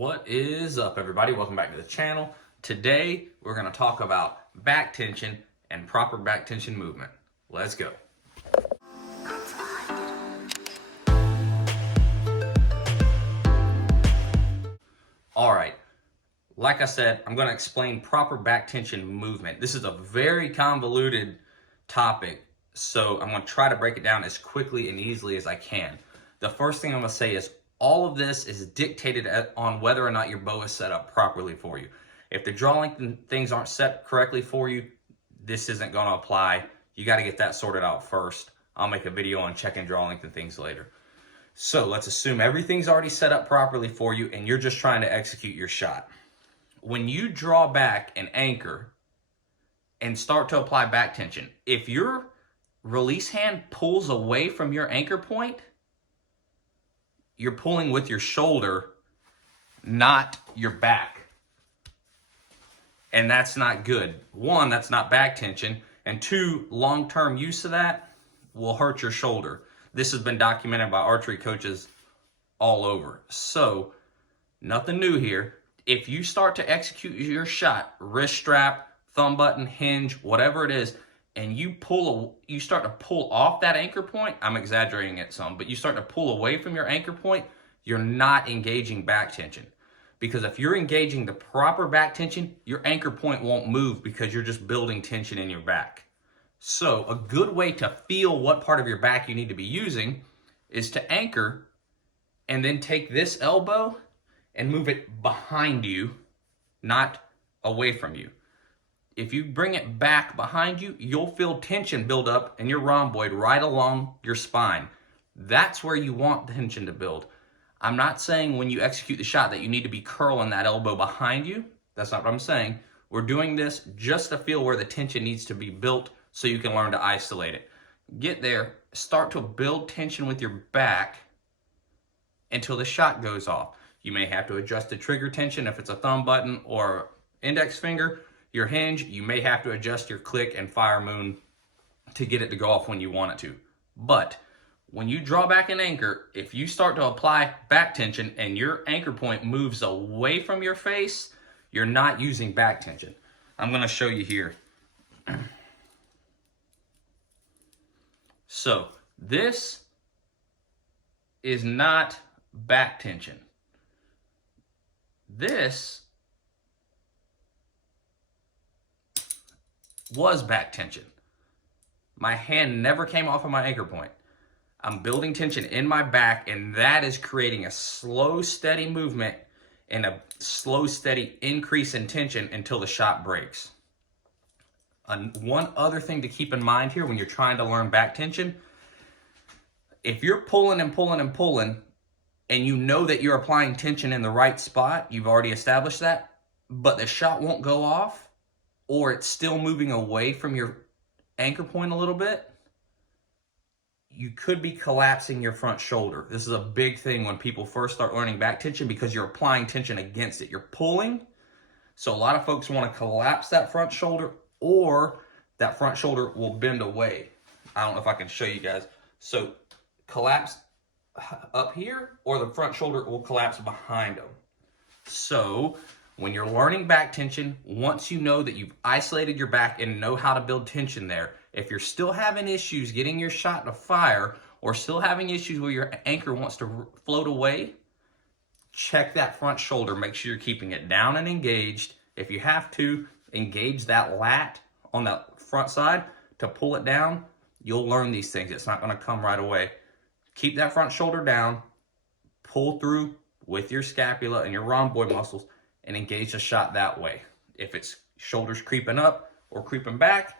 What is up, everybody? Welcome back to the channel. Today we're going to talk about back tension and proper back tension movement. Let's go. All right, like I said, I'm going to explain proper back tension movement. This is a very convoluted topic, so I'm going to try to break it down as quickly and easily as I can. The first thing I'm going to say is all of this is dictated on whether or not your bow is set up properly for you. If the draw length and things aren't set correctly for you, this isn't going to apply. You got to get that sorted out first. I'll make a video on checking draw length and things later. So let's assume everything's already set up properly for you and you're just trying to execute your shot. When you draw back and anchor and start to apply back tension, if your release hand pulls away from your anchor point, you're pulling with your shoulder, not your back. And that's not good. One, that's not back tension. And two, long-term use of that will hurt your shoulder. This has been documented by archery coaches all over. So, nothing new here. If you start to execute your shot, wrist strap, thumb button, hinge, whatever it is, and you start to pull off that anchor point, I'm exaggerating it some, but you start to pull away from your anchor point, you're not engaging back tension. Because if you're engaging the proper back tension, your anchor point won't move because you're just building tension in your back. So a good way to feel what part of your back you need to be using is to anchor and then take this elbow and move it behind you, not away from you. If you bring it back behind you, you'll feel tension build up in your rhomboid right along your spine. That's where you want tension to build. I'm not saying when you execute the shot that you need to be curling that elbow behind you. That's not what I'm saying. We're doing this just to feel where the tension needs to be built so you can learn to isolate it. Get there, start to build tension with your back until the shot goes off. You may have to adjust the trigger tension if it's a thumb button or index finger. Your hinge, you may have to adjust your click and fire moon to get it to go off when you want it to. But when you draw back and anchor, if you start to apply back tension and your anchor point moves away from your face, you're not using back tension. I'm going to show you here. So this is not back tension. This was back tension. My hand never came off of my anchor point. I'm building tension in my back, and that is creating a slow, steady movement and a slow, steady increase in tension until the shot breaks. One other thing to keep in mind here when you're trying to learn back tension, if you're pulling and pulling and pulling, and you know that you're applying tension in the right spot, you've already established that, but the shot won't go off, or it's still moving away from your anchor point a little bit, you could be collapsing your front shoulder. This is a big thing when people first start learning back tension because you're applying tension against it. You're pulling, so a lot of folks want to collapse that front shoulder, or that front shoulder will bend away. I don't know if I can show you guys. So collapse up here, or the front shoulder will collapse behind them. So when you're learning back tension, once you know that you've isolated your back and know how to build tension there, if you're still having issues getting your shot to fire or still having issues where your anchor wants to float away, check that front shoulder. Make sure you're keeping it down and engaged. If you have to, engage that lat on that front side to pull it down. You'll learn these things. It's not going to come right away. Keep that front shoulder down, pull through with your scapula and your rhomboid muscles, and engage the shot that way. If it's shoulders creeping up or creeping back,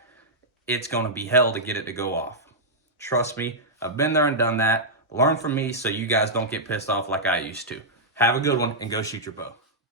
it's going to be hell to get it to go off. Trust me, I've been there and done that. Learn from me so you guys don't get pissed off like I used to. Have a good one and go shoot your bow.